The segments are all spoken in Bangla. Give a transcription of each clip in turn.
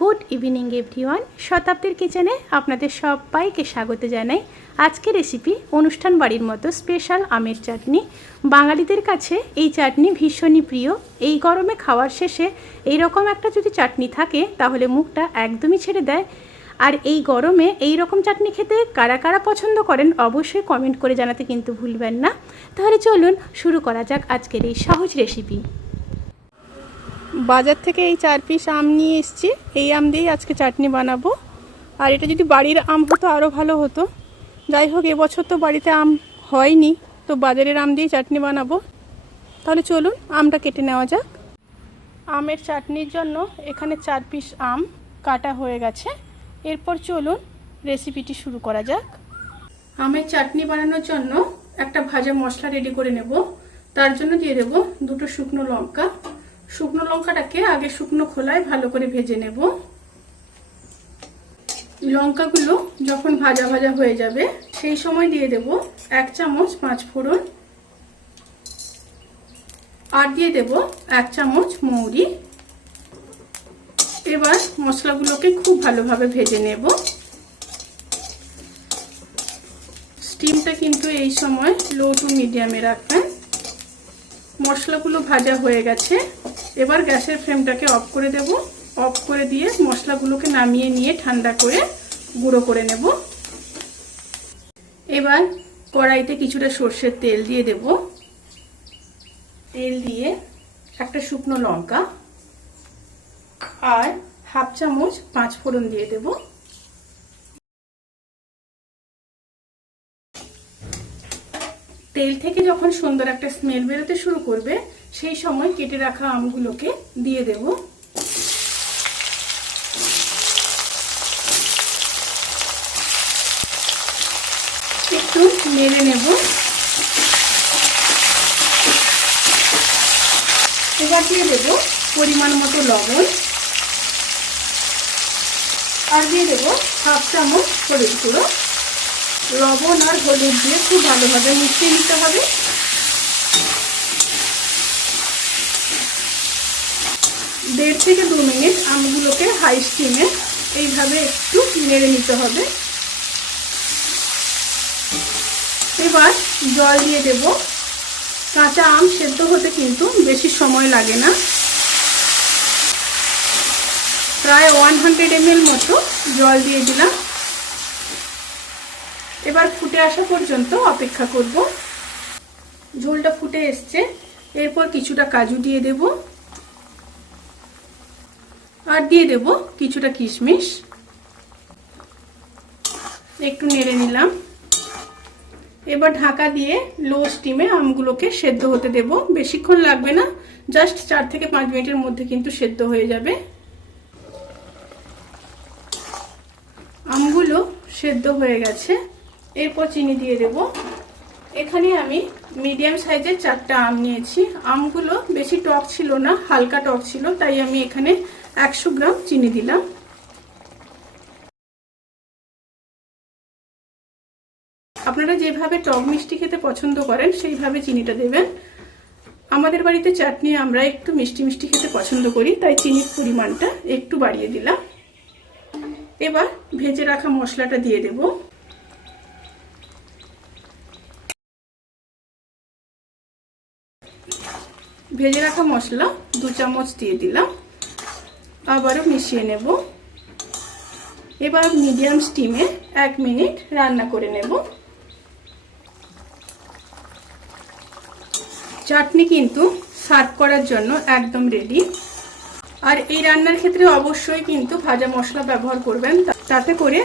Good evening everyone. শতাব্দীর কিচেনে আপনাদের সবাইকে স্বাগত জানাই। আজকের রেসিপি অনুষ্ঠান বাড়ির মতো স্পেশাল আমের চাটনি। বাঙালিদের কাছে এই চাটনি ভীষণই প্রিয়। এই গরমে খাওয়ার শেষে এই রকম একটা যদি চাটনি থাকে তাহলে মুখটা একদমই ছেড়ে দেয়। আর এই গরমে এই রকম চাটনি খেতে কারা কারা পছন্দ করেন অবশ্যই কমেন্ট করে জানাতে কিন্তু ভুলবেন না। তাহলে চলুন শুরু করা যাক আজকের এই সহজ রেসিপি। বাজার থেকে এই 4 পিস আম নিয়ে এসেছি। এই আম দিয়েই আজকে চাটনি বানাবো। আর এটা যদি বাড়ির আম হতো আরও ভালো হতো। যাই হোক, এবছর তো বাড়িতে আম হয়নি, তো বাজারের আম দিয়েই চাটনি বানাবো। তাহলে চলুন আমটা কেটে নেওয়া যাক। আমের চাটনির জন্য এখানে 4 পিস আম কাটা হয়ে গেছে। এরপর চলুন রেসিপিটি শুরু করা যাক। আমের চাটনি বানানোর জন্য একটা ভাজা মশলা রেডি করে নেব। তার জন্য দিয়ে দেব 2টো শুকনো লঙ্কা। শুকনো লঙ্কাটাকে আগে শুকনো খোলায় ভালো করে ভেজে নেব। লঙ্কাগুলো যখন ভাজা ভাজা হয়ে যাবে সেই সময় দিয়ে দেব 1 চামচ 5 ফোড়ন, আর দিয়ে দেব 1 চামচ মৌরি। এবার মশলাগুলোকে খুব ভালোভাবে ভেজে নেব। স্টিমটা কিন্তু এই সময় লো টু মিডিয়ামে রাখবেন। মশলাগুলো ভাজা হয়ে গেছে। এবার গ্যাসের ফ্লেমটাকে অফ করে দেব। অফ করে দিয়ে মশলাগুলোকে নামিয়ে নিয়ে ঠান্ডা করে গুঁড়ো করে নেব। এবার কড়াইতে কিছুটা সর্ষের তেল দিয়ে দেব। তেল দিয়ে একটা শুকনো লঙ্কা আর 1/2 চামচ 5 ফোড়ন দিয়ে দেব। তেল থেকে যখন সুন্দর একটা স্মেল বেরোতে শুরু করবে সেই সময় কেটে রাখা আমগুলোকে দিয়ে দেব। একটু নেড়ে নেব। এবার দিয়ে দেব পরিমাণ মতো লবণ, আর দিয়ে দেব 1/2 চামচ হলুদ গুঁড়ো। লবণ আর হলুদ দিয়ে খুব ভালোভাবে মিশিয়ে নিতে হবে। 1.5 থেকে 2 মিনিট আমগুলোকে হাই স্টিমে এইভাবে একটু নেড়ে নিতে হবে। এবার জল দিয়ে দেব। কাঁচা আম সেদ্ধ হতে কিন্তু বেশি সময় লাগে না। প্রায় 100 ml মতো জল দিয়ে দিলাম। এবার ফুটে আসা পর্যন্ত অপেক্ষা করব। ঝোলটা ফুটে এসছে। এরপর কিছুটা কাজু দিয়ে দেব, আর দিয়ে দেব কিছুটা কিশমিশ। একটু নেড়ে নিলাম। এবার ঢাকা দিয়ে লো স্টিমে আমগুলোকে সেদ্ধ হতে দেব। বেশিক্ষণ লাগবে না, জাস্ট 4 থেকে 5 মিনিটের মধ্যে কিন্তু সেদ্ধ হয়ে যাবে। আমগুলো সেদ্ধ হয়ে গেছে। এরপর চিনি দিয়ে দেব। এখানে আমি মিডিয়াম সাইজের 4টা আম নিয়েছি। আমগুলো বেশি টক ছিল না, হালকা টক ছিল, তাই আমি এখানে 100 গ্রাম চিনি দিলাম। আপনারা যেভাবে টক মিষ্টি খেতে পছন্দ করেন সেইভাবে চিনিটা দেবেন। আমাদের বাড়িতে চাটনি আমরা একটু মিষ্টি মিষ্টি খেতে পছন্দ করি, তাই চিনির পরিমাণটা একটু বাড়িয়ে দিলাম। এবার ভেজে রাখা মশলাটা দিয়ে দেব। ভেজে রাখা মশলা 2 চামচ দিয়ে দিলাম। আবারও মিশিয়ে নেব। এবার মিডিয়াম স্টিমে 1 মিনিট রান্না করে নেব। চাটনি কিন্তু সার্ভ করার জন্য একদম রেডি। আর এই রান্নার ক্ষেত্রে অবশ্যই কিন্তু ভাজা মশলা ব্যবহার করবেন, তাতে করে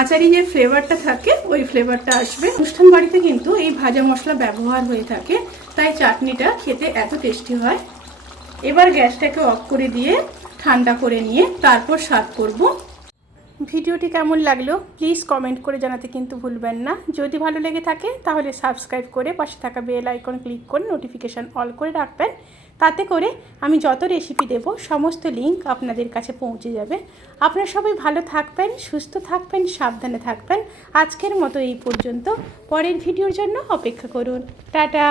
আচারি যে ফ্লেভারটা থাকে ওই ফ্লেভারটা আসবে। অনুষ্ঠান বাড়িতে কিন্তু এই ভাজা মশলা ব্যবহার হয়ে থাকে, তাই চাটনিটা খেতে এত টেস্টি হয়। এবার গ্যাসটাকে অফ করে দিয়ে ঠান্ডা করে নিয়ে তারপর সার্ভ করব। ভিডিওটি কেমন লাগলো প্লিজ কমেন্ট করে জানাতে কিন্তু ভুলবেন না। যদি ভালো লেগে থাকে তাহলে সাবস্ক্রাইব করে পাশে থাকা বেল আইকন ক্লিক করে নোটিফিকেশান অল করে রাখবেন। তাতে করে আমি যত রেসিপি দেব সমস্ত লিঙ্ক আপনাদের কাছে পৌঁছে যাবে। আপনারা সবাই ভালো থাকবেন, সুস্থ থাকবেন, সাবধানে থাকবেন। আজকের মতো এই পর্যন্ত। পরের ভিডিওর জন্য অপেক্ষা করুন। টাটা।